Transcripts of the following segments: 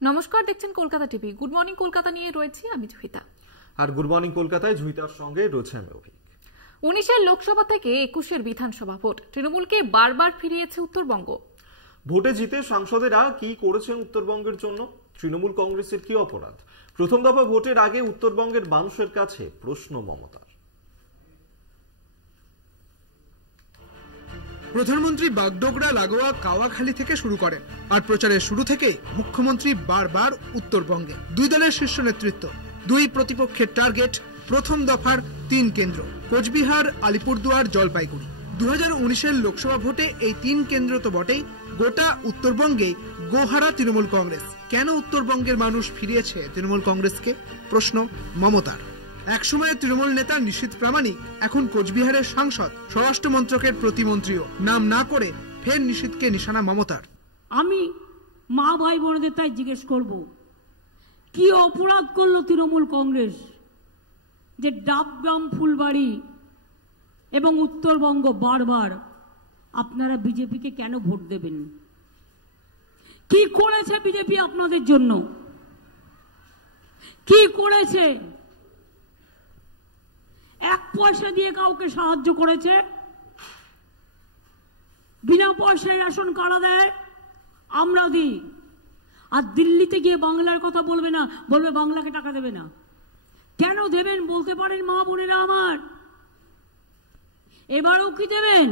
নমস্কার, দেখছেন Kolkata TV. Good morning Kolkata নিয়ে রয়েছি আমি জুহিতা। আর গুড মর্নিং কলকাতায় জুহিতার সঙ্গে রয়েছে আমি অভিক। 19-এর লোকসভা থেকে 21-এর বিধানসভা ভোট তৃণমূলকে বারবার ফিরিয়েছে উত্তরবঙ্গ। ভোটে জিতে সাংসদেরা কি করেছেন উত্তরবঙ্গের জন্য? তৃণমূল কংগ্রেসের কি অপরাধ? প্রথম দফা ভোটের আগে উত্তরবঙ্গের মানুষের কাছে প্রশ্ন মমতার। প্রধানমন্ত্রী বাগডোগরা লাগোয়া কাওয়াখালী থেকে শুরু করেন, আর প্রচারের শুরু থেকে মুখ্যমন্ত্রী বারবার উত্তরবঙ্গে। দুই দলের শীর্ষ নেতৃত্ব, দুই প্রতিপক্ষের টার্গেট প্রথম দফার 3 কেন্দ্র কোচবিহার, আলিপুরদুয়ার, জলপাইগুড়ি। 2019-এর লোকসভা ভোটে এই 3 কেন্দ্র তো বটেই, গোটা উত্তরবঙ্গে গোহারা তৃণমূল কংগ্রেস। কেন উত্তরবঙ্গের মানুষ ফিরিয়েছে তৃণমূল কংগ্রেসকে? প্রশ্ন মমতার। একসময় তৃণমূল নেতা নিশীথ প্রামাণিক, এখন কোচবিহারের সাংসদ, স্বরাষ্ট্র মন্ত্রকের প্রতিমন্ত্রীও। নাম না করে ফের নিশীথকে নিশানা মমতার। আমি মা ভাই বোনদের তাই জিজ্ঞেস করব, কি অপরাধ করলো তৃণমূল কংগ্রেস যে ডাবগ্রাম, ফুলবাড়ি এবং উত্তরবঙ্গ বারবার আপনারা বিজেপিকে কেন ভোট দেবেন? কি করেছে বিজেপি আপনাদের জন্য? কি করেছে? 1 পয়সা দিয়ে কাউকে সাহায্য করেছে? বিনা পয়সায় রেশন কার্ড দেয়, আমরা দিই। আর দিল্লিতে গিয়ে বাংলার কথা বলবে না, বলবে বাংলাকে টাকা দেবে না। কেন দেবেন বলতে পারেন মা বোনেরা আমার? এবারেও কি দেবেন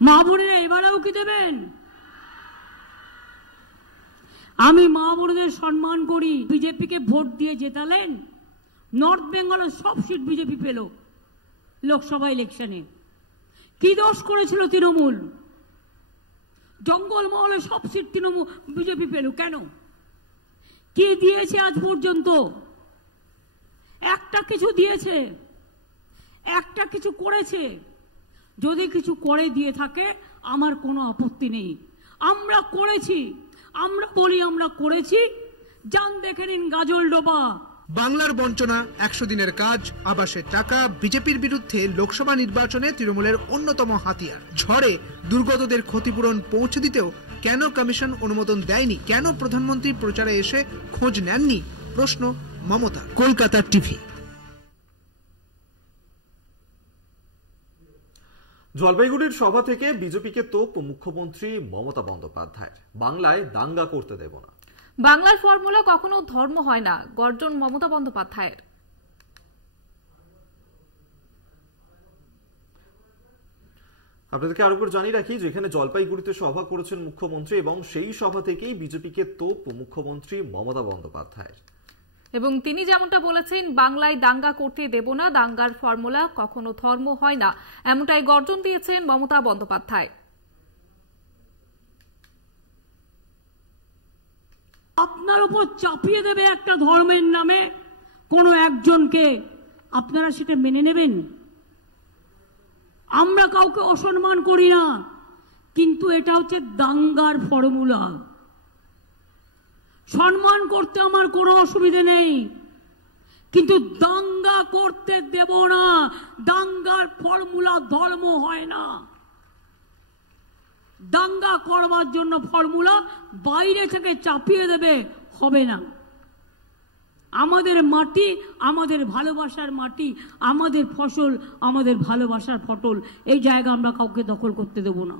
মা বোনেরা? এবারেও কি দেবেন? আমি মা বোনদের সম্মান করি। বিজেপিকে ভোট দিয়ে জেতালেন, নর্থ বেঙ্গলের সব সিট বিজেপি পেল লোকসভা ইলেকশনে। কি দোষ করেছিল তৃণমূল? জঙ্গলমহলের সব সিট তৃণমূল বিজেপি পেল কেন? কি দিয়েছে আজ পর্যন্ত? একটা কিছু দিয়েছে? একটা কিছু করেছে? যদি কিছু করে দিয়ে থাকে আমার কোনো আপত্তি নেই। আমরা করেছি, আমরা বলি আমরা করেছি। যান দেখে নিন গাজলডোবা। বাংলার বঞ্চনা, 100 দিনের কাজ, আবাসের টাকা, বিজেপির বিরুদ্ধে লোকসভা নির্বাচনে তৃণমূলের অন্যতম হাতিয়ার। ঝড়ে দুর্গতদের ক্ষতিপূরণ পৌঁছে দিতেও কেন কমিশন অনুমোদন দেয়নি? কেন প্রধানমন্ত্রী প্রচারে এসে খোঁজ নেননি? প্রশ্ন মমতার। কলকাতা টিভি। জলপাইগুড়ির সভা থেকে বিজেপিকে তোপ মুখ্যমন্ত্রী মমতা বন্দ্যোপাধ্যায়ের। বাংলায় দাঙ্গা করতে দেব না। বাংলার ফর্মুলা কখনো ধর্ম হয় না, গর্জন মমতা বন্দ্যোপাধ্যায়ের। আপনাদেরকে আরো করে জানিয়ে রাখি, যেখানে জলপাইগুড়িতে সভা করেছেন মুখ্যমন্ত্রী এবং সেই সভা থেকেই বিজেপিকে তোপ মুখ্যমন্ত্রী মমতা বন্দ্যোপাধ্যায়ের। এবং তিনি যেমনটা বলেছেন, বাংলায় দাঙ্গা করতে দেব না, দাঙ্গার ফর্মুলা কখনো ধর্ম হয় না, এমনটাই গর্জন দিয়েছেন মমতা বন্দ্যোপাধ্যায়। আপনার উপর চাপিয়ে দেবে একটা ধর্মের নামে কোনো একজনকে, আপনারা সেটা মেনে নেবেন? আমরা কাউকে অসম্মান করি না, কিন্তু এটা হচ্ছে দাঙ্গার ফর্মুলা। সম্মান করতে আমার কোনো অসুবিধে নেই, কিন্তু দাঙ্গা করতে দেব না। দাঙ্গার ফর্মুলা ধর্ম হয় না। দাঙ্গা করবার জন্য ফর্মুলা বাইরে থেকে চাপিয়ে দেবে, হবে না। আমাদের মাটি, আমাদের ভালোবাসার মাটি, আমাদের ফসল, আমাদের ভালোবাসার ফসল, এই জায়গা আমরা কাউকে দখল করতে দেব না।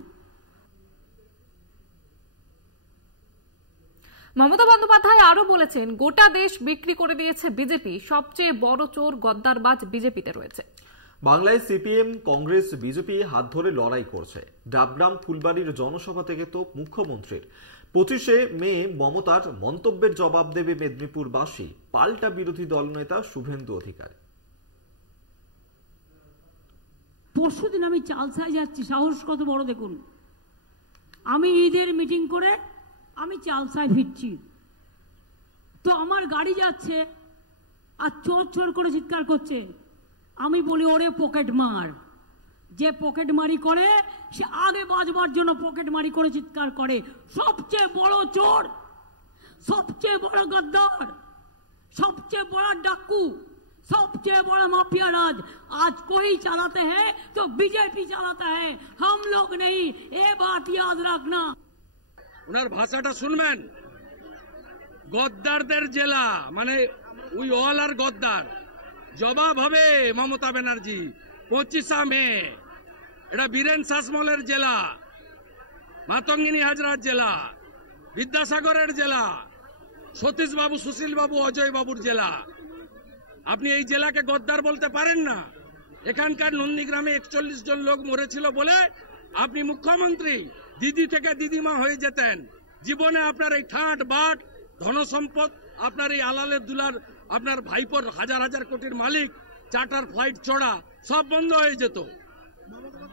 মমতা বন্দ্যোপাধ্যায় আরো বলেছেন, গোটা দেশ বিক্রি করে দিয়েছে বিজেপি, সবচেয়ে বড় চোর গদ্দারবাজ বিজেপিতে রয়েছে। বাংলায় সিপিএম, কংগ্রেস, বিজেপি হাত ধরে লড়াই করছে। ডাবগ্রাম, ফুলবাড়ির জনসভা থেকে তো মুখ্যমন্ত্রীর। 25শে মে মমতার মন্তব্যের জবাব দেবে মেদিনীপুরবাসী, পাল্টা বিরোধী দলনেতা শুভেন্দু অধিকারী। পরশুদিন আমি চালসায় যাচ্ছি, সাহস কত বড় দেখুন। আমি ঈদের মিটিং করে আমি চালসায় ফিরছি, তো আমার গাড়ি যাচ্ছে আর চোর চোর করে চিৎকার করছে। আমি বলি, ওরে পকেট মার। যে পকেট মারি করে সে আগে বাজবার জন্য পকেট মারি করে চিৎকার করে। সবচেয়ে বড় চোর, সবচেয়ে বড় গদ্দার, সবচেয়ে বড় ডাকু, सबसे बड़ा माफिया राज आज कोई चलाते हैं तो बीजेपी चलाता है, हम लोग नहीं। ये बात याद रखना। ওনার ভাষাটা শুনবেন। গদ্দারদের জেলা, মানে উই অল আর গদ্দার। জবাব হবে মমতা ব্যানার্জি 25 মে। এটা বীরেন শাসমলের জেলা, মাতঙ্গিনী হাজরার জেলা, বিদ্যাসাগরের জেলা, সতীশ বাবু, সুশীল বাবু, অজয় বাবুর জেলা। আপনি এই জেলাকে গদ্দার বলতে পারেন না। এখানকার নন্দীগ্রামে 41 জন লোক মরেছিল বলে আপনি মুখ্যমন্ত্রী, দিদি থেকে দিদিমা হয়ে যেতেন। জীবনে আপনার এই ঠাট বাট ধনসম্পদ, আপনার এই আলালের দুলার, আপনার ভাইপোর হাজার হাজার কোটির মালিক, চার্টার ফ্লাইট চড়া সব বন্ধ হয়ে যেত।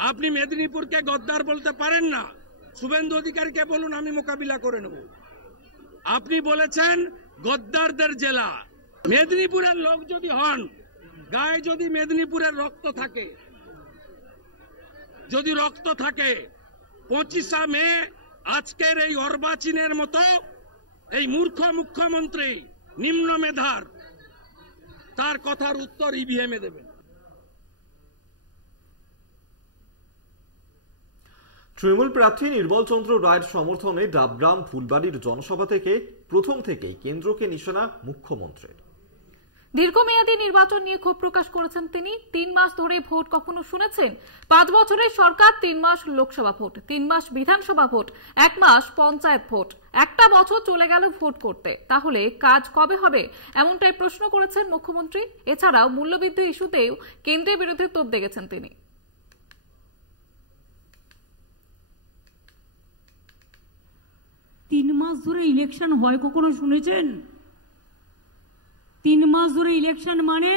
আপনি মেদিনীপুরকে গদ্দার বলতে পারেন না। শুভেন্দু অধিকারীকে বলুন, আমি মোকাবিলা করে নেব। আপনি বলেছেন গদ্দারদের জেলা। মেদিনীপুরের লোক যদি হন, গায়ে যদি মেদিনীপুরের রক্ত থাকে, যদি রক্ত থাকে, 25 মে আজকের এই অর্বাচীনের মতো এই মূর্খ মুখ্যমন্ত্রী, নিম্ন মেধার, তার কথার উত্তর ইভিএমে দেবেন। তৃণমূল প্রার্থী নির্মল চন্দ্র রায়ের সমর্থনে ডাবগ্রাম ফুলবাড়ির জনসভা থেকে প্রথম থেকেই কেন্দ্রকে নিশানা মুখ্যমন্ত্রীর। দীর্ঘমেয়াদী নির্বাচন নিয়ে ক্ষোভ প্রকাশ করেছেন তিনি। 3 মাস ধরে ভোট কখনো শুনেছেন? 5 বছরের সরকার, 3 মাস লোকসভা ভোট, 3 মাস বিধানসভা ভোট, 1 মাস পঞ্চায়েত ভোট, একটা বছর চলে গেল ভোট করতে। তাহলে কাজ কবে হবে? এমনটাই প্রশ্ন করেছেন মুখ্যমন্ত্রী। এছাড়াও মূল্যবৃদ্ধি ইস্যুতেও কেন্দ্রের বিরুদ্ধে তোপ দেখেছেন তিনি। 3 মাস ধরে ইলেকশন হয় কখনো শুনেছেন? 3 মাস ধরে ইলেকশন মানে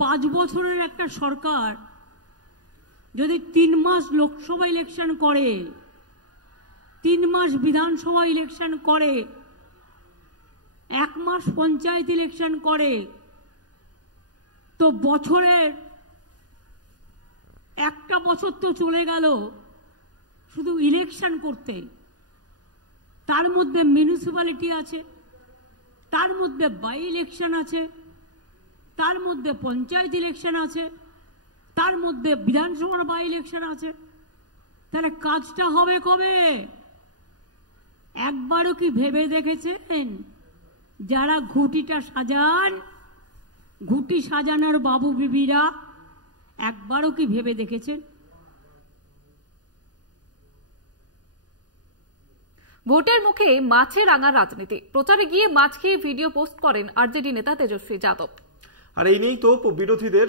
5 বছরের একটা সরকার যদি 3 মাস লোকসভা ইলেকশন করে, 3 মাস বিধানসভা ইলেকশন করে, 1 মাস পঞ্চায়েত ইলেকশন করে, তো বছরের একটা বছর তো চলে গেল শুধু ইলেকশন করতে। তার মধ্যে মিউনিসিপ্যালিটি আছে, তার মধ্যে বাই ইলেকশন আছে, তার মধ্যে পঞ্চায়েত ইলেকশন আছে, তার মধ্যে বিধানসভার বাই ইলেকশন আছে। তাহলে কাজটা হবে কবে? একবারও কি ভেবে দেখেছেন যারা ঘুঁটিটা সাজান, ঘুঁটি সাজানোর বাবু বিবিরা একবারও কি ভেবে দেখেছেন? ভোটের মুখে মাছে রাঙা রাজনীতি। প্রচারে গিয়ে মাছ খেয়ে ভিডিও পোস্ট করেন আরজেডি নেতা তেজস্বী যাদব। আর এই নিয়েই তো বিরোধীদের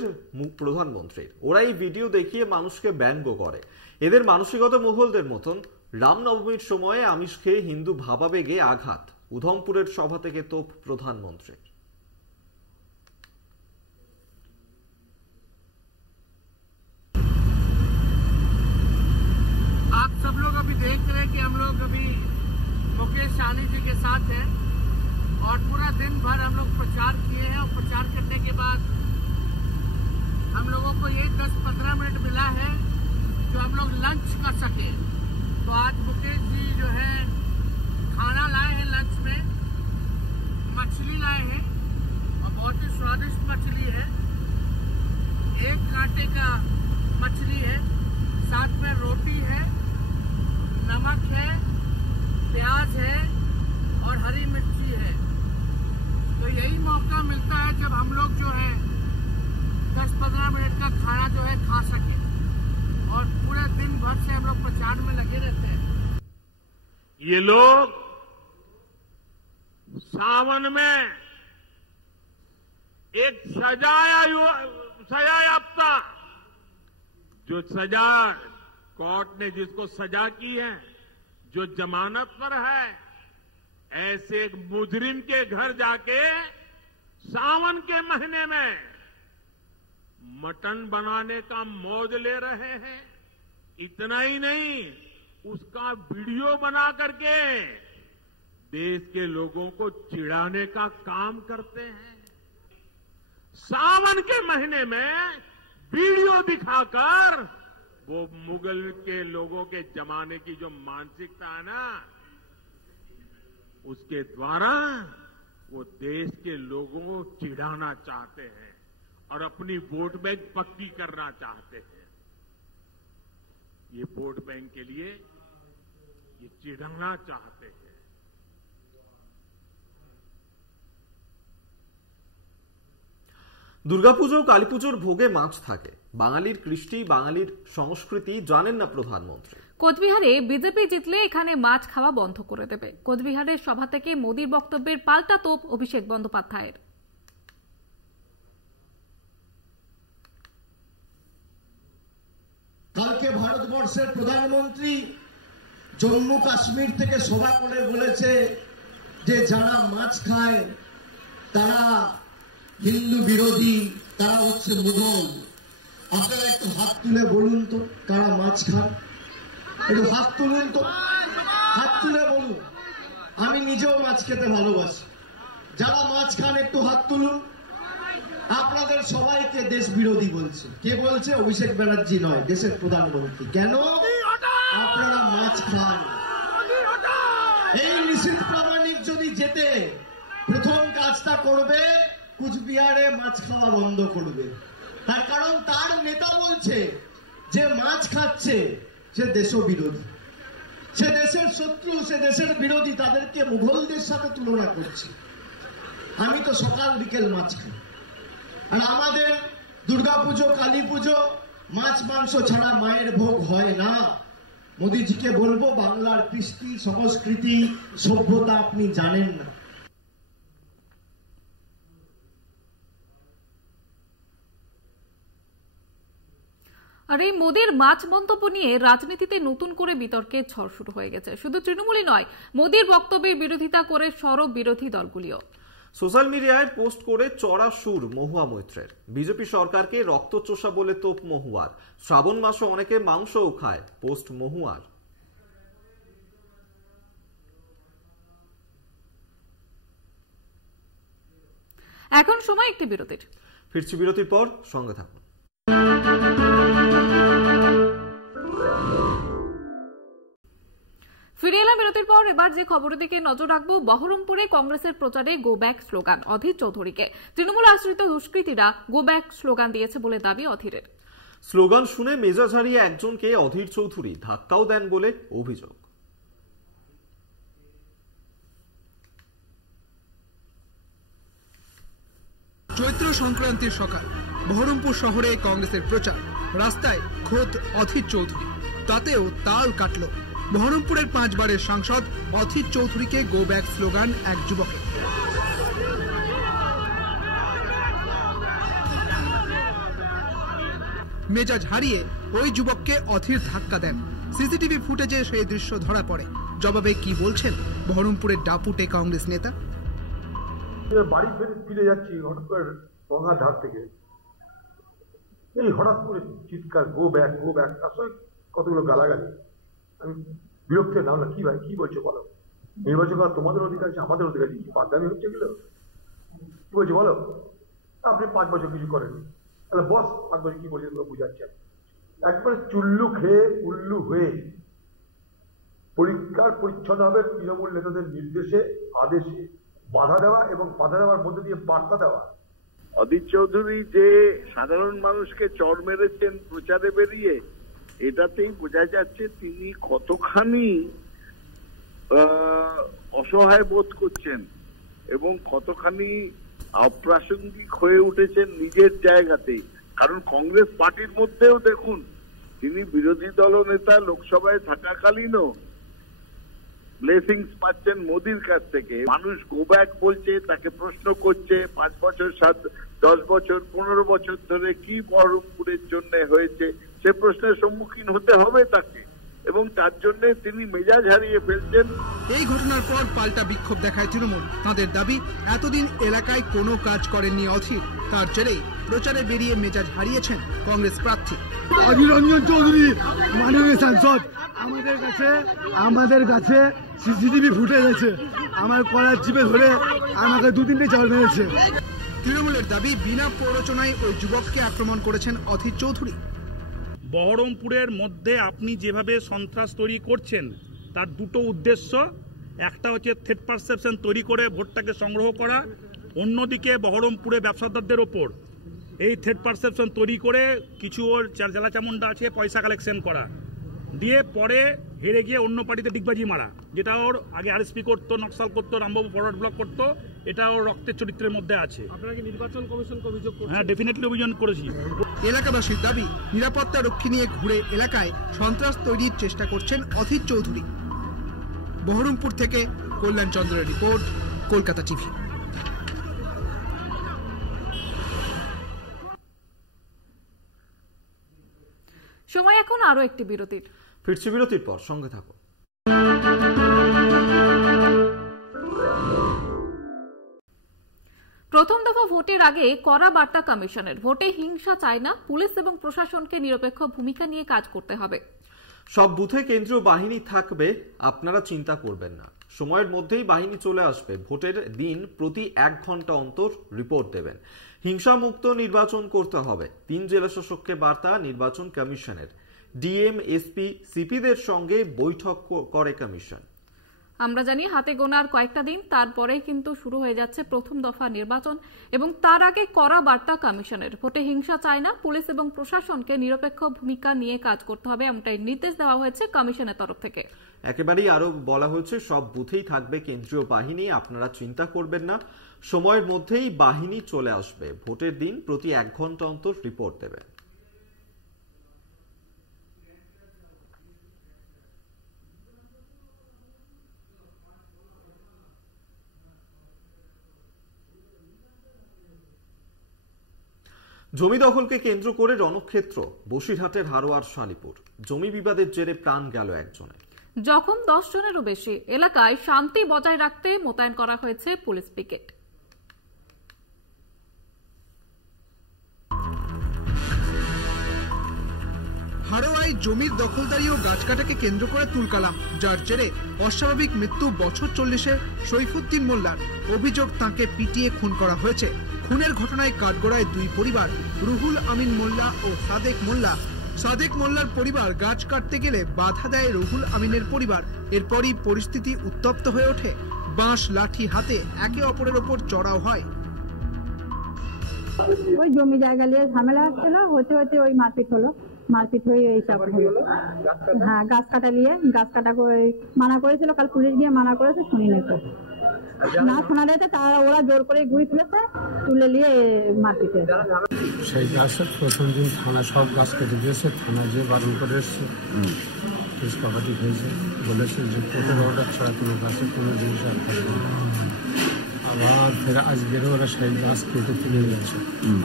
প্রধানমন্ত্রীর। ওরা এই ভিডিও দেখিয়ে মানুষকে ব্যঙ্গ করে। এদের মানসিকতা মুঘলদের মতন। রামনবমীর সময়ে আমিষ খেয়ে হিন্দু ভাবাবেগে আঘাত। উধমপুরের সভা থেকে তোপ প্রধানমন্ত্রীর। आप सब लोग अभी देख रहे हैं कि हम लोग अभी मुकेश सहनी जी के साथ हैं और पूरा दिन भर हम लोग प्रचार किए हैं और प्रचार करने के बाद हम लोगों को ये 10-15 मिनट मिला है जो हम लोग लंच कर सके। तो आज मुकेश जी जो है खाना लाए हैं, लंच में मछली लाए हैं और बहुत ही स्वादिष्ट मछली है। 1 कांटे का मछली है, साथ में रोटी है, नमक है, प्याज है और हरी मिर्ची है। तो यही मौका मिलता है जब हम लोग जो है 10-15 मिनट का खाना जो है खा सके और पूरे दिन भर से हम लोग प्रचार में लगे रहते हैं। ये लोग सावन में एक सजायाफ्ता, जो सजा कोर्ट ने जिसको सजा की है, जो जमानत पर है, ऐसे एक मुजरिम के घर जाके सावन के महीने में मटन बनाने का मौज ले रहे हैं। इतना ही नहीं, उसका वीडियो बना करके देश के लोगों को चिढ़ाने का काम करते हैं। सावन के महीने में वीडियो दिखाकर वो मुगल के लोगों के जमाने की जो मानसिकता है ना, उसके द्वारा वो देश के लोगों को चिढ़ाना चाहते हैं और अपनी वोट बैंक पक्की करना चाहते हैं। ये वोट बैंक के लिए ये चिढ़ाना चाहते हैं। দুর্গাপুজো কালীপুজোর ভোগে মাছ থাকে। বাঙালির কৃষ্টি, বাঙালির সংস্কৃতি জানেন না প্রধানমন্ত্রী। কোচবিহারে বিজেপি জিতলে এখানে মাছ খাওয়া বন্ধ করে দেবে। কোচবিহারের সভা থেকে মোদীর বক্তব্যের পাল্টা তোপ অভিষেক বন্দ্যোপাধ্যায়ের। কালকে ভারতবর্ষের প্রধানমন্ত্রী জম্মু কাশ্মীর থেকে সভা করে বলেছে যে যারা মাছ খায় তারা হিন্দু বিরোধী, তারা হচ্ছে মুঘল। আপনারা একটু হাত তুলে বলুন তো কারা মাছ খান, একটু হাত তুলুন তো, হাত তুলে বলুন। আমি নিজেও মাছ খেতে ভালোবাসি। যারা মাছ খান একটু হাত তুলুন। আপনাদের সবাইকে দেশ বিরোধী বলছে। কে বলছে? অভিষেক ব্যানার্জি নয়, দেশের প্রধানমন্ত্রী। কেন? আপনারা মাছ খান। এই নিশীথ প্রামাণিক যদি যেতে প্রথম কাজটা করবে কুচবিহারে মাছ খাওয়া বন্ধ করবে। তার কারণ তার নেতা বলছে যে মাছ খাচ্ছে সে দেশবিরোধী, সে দেশের শত্রু, সে দেশের বিরোধী। তাদেরকে মুঘলদের সাথে তুলনা করছে। আমি তো সকাল বিকেল মাছ খাই। আর আমাদের দুর্গাপুজো, কালী পুজো মাছ মাংস ছাড়া মায়ের ভোগ হয় না। মোদীজিকে বলবো বাংলার কৃষ্টি, সংস্কৃতি, সভ্যতা আপনি জানেন না। আর এই মোদীর মাছ মন্তব্য নিয়ে রাজনীতিতে নতুন করে বিতর্কের ঝড় শুরু হয়ে গেছে। শুধু তৃণমূলই নয়, মোদীর বক্তব্যের বিরোধিতা করে সরব বিরোধী দলগুলিও। সোশ্যাল মিডিয়ায় পোস্ট করে চড়া সুর মহুয়া মৈত্রের। বিজেপি সরকারকে রক্তচোষা বলে তোপ মহুয়ার। শ্রাবণ মাসে অনেকে মাংসও খায়, পোস্ট মহুয়ার। এখন সময় একটি বিরতির। ফিরছি বিরতির পর, সঙ্গে থাকুন। ফিরে এলাম বিরতির পর। এবার যে খবরের দিকে নজর রাখবো, বহরমপুরে কংগ্রেসের প্রচারে গো ব্যাক স্লোগান অধীর চৌধুরীকে। তৃণমূল আশ্রিত দুষ্কৃতীরা গো ব্যাক স্লোগান দিয়েছে বলে দাবি অধীরের। স্লোগান শুনে মেজাজ হারিয়ে একজনকে অধীর চৌধুরী ধাক্কাও দেন বলে অভিযোগ। চৈত্র সংক্রান্তির সকাল, বহরমপুর শহরে কংগ্রেসের প্রচার। রাস্তায় খোদ অধীর চৌধুরী, তাতেও তাল কাটল। বহরমপুরের 5 বারের সাংসদ অধীর চৌধুরীকে গো ব্যাক স্লোগান এক যুবকের। মেজাজ হারিয়ে ওই যুবককে অধীর ধাক্কা দেন। সিসিটিভি ফুটেজে সেই দৃশ্য ধরা পড়ে। জবাবে কি বলছেন বহরমপুরের ডাপুটে কংগ্রেস নেতা? বাড়ি ফিরে যাচ্ছি হঠাৎ করে গঙ্গার ধার থেকে, এই হঠাৎ করে চিৎকার গো ব্যাক গো ব্যাক, তার সঙ্গে কতগুলো গালাগালি। আমি বিরক্ত নামলাম, কি ভাই কি বলছো বলো, নির্বাচন করা তোমাদের অধিকার আছে, আমাদের অধিকার কি পাগলামি হচ্ছে এগুলো? কি বলছো বলো? আপনি 5 বছর কিছু করেননি, তাহলে বস 5 বছর কি বলছে তোমরা বুঝাচ্ছেন। একবারে চুল্লু খেয়ে উল্লু হয়ে পরিষ্কার পরিচ্ছন্ন হবে তৃণমূল নেতাদের নির্দেশে, আদেশে বাধা দেওয়া এবং বাধা দেওয়ার মধ্যে দিয়ে বার্তা দেওয়া। অধীর চৌধুরী যে সাধারণ মানুষকে চড় মেরেছেন প্রচারে বেরিয়ে, এটাতেই বোঝা যাচ্ছে তিনি কতখানি অসহায় বোধ করছেন এবং কতখানি অপ্রাসঙ্গিক হয়ে উঠেছেন নিজের জায়গাতেই। কারণ কংগ্রেস পার্টির মধ্যেও দেখুন, তিনি বিরোধী দলনেতা লোকসভায় থাকাকালীনও ব্লেসিংস পাচ্ছেন মোদির কাছ থেকে। মানুষ গো ব্যাক বলছে, তাকে প্রশ্ন করছে 5 বছর 10 বছর 15 বছর ধরে কি বহরমপুরের জন্য হয়েছে, সে প্রশ্নের সম্মুখীন হতে হবে তাকে, এবং তার জন্য তিনি মেজাজ হারিয়ে ফেলছেন। এই ঘটনার পর পাল্টা বিক্ষোভ দেখায় তৃণমূল। তাদের দাবি, এতদিন এলাকায় কোনো কাজ করেননি অধীর, তার জেরেই প্রচারে বেরিয়ে মেজাজ হারিয়েছেন কংগ্রেস প্রার্থী। অধীর রঞ্জন চৌধুরী মাননীয় সাংসদ, আমাদের কাছে সিসিটিভি ফুটে গেছে, আমার কলার চিপে ধরে আমাকে 2-3টে চড় মেরেছে। তৃণমূলের দাবি, বিনা প্ররোচনায় ওই যুবককে আক্রমণ করেছেন অধীর চৌধুরী। বহরমপুরের মধ্যে আপনি যেভাবে সন্ত্রাস তৈরি করছেন তার দুটো উদ্দেশ্য। একটা হচ্ছে থ্রেট পারসেপশন তৈরি করে ভোটটাকে সংগ্রহ করা, অন্যদিকে বহরমপুরে ব্যবসাদারদের ওপর এই থ্রেট পারসেপশন তৈরি করে কিছু ওর জেলা চামুন্ডা আছে পয়সা কালেকশন করা। দিয়ে পরে হেরে গিয়ে অন্য পার্টিতে ডিগবাজি মারা, যেটা ওর আগে আরএসপি করতো, নকশাল করতো, রামবাবু ফরওয়ার্ড ব্লক করতো, এটা ওর রক্তের চরিত্রের মধ্যে আছে। আপনারা কি নির্বাচন কমিশনকে অভিযোগ করছেন? হ্যাঁ, ডেফিনেটলি অভিযোগ করেছি। এলাকাবাসীর দাবি, নিরাপত্তা রক্ষী নিয়ে ঘুরে এলাকায় সন্ত্রাস তৈরির চেষ্টা করছেন অধীর চৌধুরী। বহরমপুর থেকে কল্যাণ চন্দ্রের রিপোর্ট, কলকাতা টিভি। সময় এখন আরো একটি বিরতির। ফিরছি বিরতির পর, সঙ্গে থাকো। প্রথম দফা ভোটের আগে কড়া বার্তা কমিশনের, ভোটে হিংসা চায় না, পুলিশ এবং প্রশাসনকে নিরপেক্ষ ভূমিকা নিয়ে কাজ করতে হবে। সব বুথে কেন্দ্রীয় বাহিনী থাকবে, আপনারা চিন্তা করবেন না। সময়ের মধ্যেই বাহিনী চলে আসবে। ভোটের দিন প্রতি 1 ঘন্টা অন্তর রিপোর্ট দেবেন। হিংসামুক্ত নির্বাচন করতে হবে, 3 জেলাশাসককে বার্তা নির্বাচন কমিশনের। ডিএম, এসপি, সিপিদের সঙ্গে বৈঠক করে কমিশন। আমরা জানি হাতে গোনার কয়েকটা দিন, তারপরে কিন্তু শুরু হয়ে যাচ্ছে প্রথম দফা নির্বাচন এবং তার আগে কড়া বার্তা কমিশনের। ভোটে হিংসা চায় না, পুলিশ এবং প্রশাসনকে নিরপেক্ষ ভূমিকা নিয়ে কাজ করতে হবে, এমনটাই নির্দেশ দেওয়া হয়েছে কমিশনের তরফ থেকে। একেবারেই আরো বলা হয়েছে, সব বুথেই থাকবে কেন্দ্রীয় বাহিনী, আপনারা চিন্তা করবেন না। সময়ের মধ্যেই বাহিনী চলে আসবে। ভোটের দিন প্রতি 1 ঘন্টা অন্তর রিপোর্ট দেবে। জমি দখলকে কেন্দ্র করে রণক্ষেত্র বসিরহাটের হারোয়ার শালিপুর। জমি বিবাদের জেরে প্রাণ গেল একজনের, জখম 10 জনেরও বেশি। এলাকায় শান্তি বজায় রাখতে মোতায়েন করা হয়েছে পুলিশ পিকেট। হারোয়ায় জমির দখলদারি ও গাছ কাটাকে কেন্দ্র করে তুলকালাম, যার জেরে অস্বাভাবিক মৃত্যু বছর 40-এর সৈফুদ্দিন মোল্লার। অভিযোগ, তাঁকে পিটিয়ে খুন করা হয়েছে। খুনের ঘটনায় কাঠগড়ায় 2 পরিবার, রুহুল আমিন মোল্লা ও সাদেক মোল্লা। সাদেক মোল্লার পরিবার গাছ কাটতে গেলে বাধা দেয় রুহুল আমিনের পরিবার। এরপরই পরিস্থিতি উত্তপ্ত হয়ে ওঠে। বাঁশ লাঠি হাতে একে অপরের ওপর চড়াও হয়। ওই জমি জায়গা নিয়ে ঝামেলা হচ্ছিল, হতে হতে ওই মারপিট হলো। মারপিট হয়ে এইসব হলো। হ্যাঁ, গাছ কাটা নিয়ে, গাছ কাটা মানা করেছিল, কাল পুলিশ গিয়ে মানা করেছে, শুনিনি তো। না শোনা দিয়েছে, তারা ওরা জোর করে ঘুরি তুলেছে, তুলে নিয়ে মারপিট হয়েছে। সেই গাছের প্রথম দিন থানা সব গাছ কেটে দিয়েছে, থানা যে বারণ করে এসছে, কাবাডি খেয়েছে, বলেছে যে 15-টা ছাড়া কোনো গাছে কোনো জিনিস আর থাকবে না। আবার ফের আজকেরও ওরা সেই গাছ কেটে তুলে গেছে।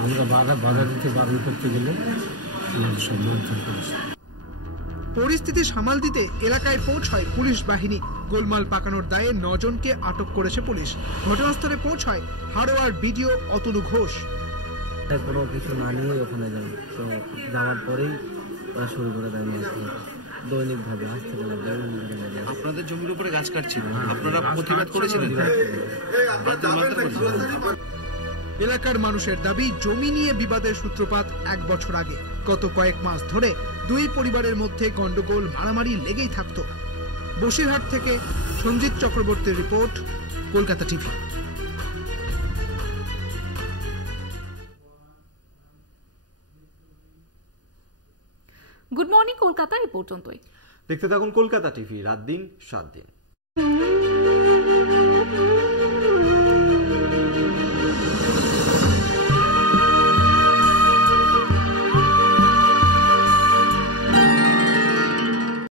আমরা বাধা দিতে বারণ করতে গেলে সব মারধর করেছে। পরিস্থিতি সামাল দিতে এলাকায় পৌঁছায় পুলিশ বাহিনী। গোলমাল পাকানোর দায়ে 9 জনকে আটক করেছে পুলিশ। ঘটনাস্থলে পৌঁছায় হারোয়ার বিডিও অতনু ঘোষ। কোনো কিছু না নিয়ে ওখানে যাই, তো যাওয়ার পরেই ওরা শুরু করে দেয় দৈনিকভাবে। আজ থেকে না, আপনাদের জমির উপরে গাছ কাটছিল, আপনারা প্রতিবাদ করেছিলেন? এলাকার মানুষের দাবি, জমি নিয়ে বিবাদের সূত্রপাত 1 বছর আগে। গত কয়েক মাস ধরে 2 পরিবারের মধ্যে গন্ডগোল, মারামারি লেগেই থাকত। বসিরহাট থেকে সঞ্জিত চক্রবর্তীর report, Kolkata TV. Good morning Kolkata এই পর্যন্তই। দেখতে থাকুন কলকাতা টিভি, রাত দিন 7 দিন।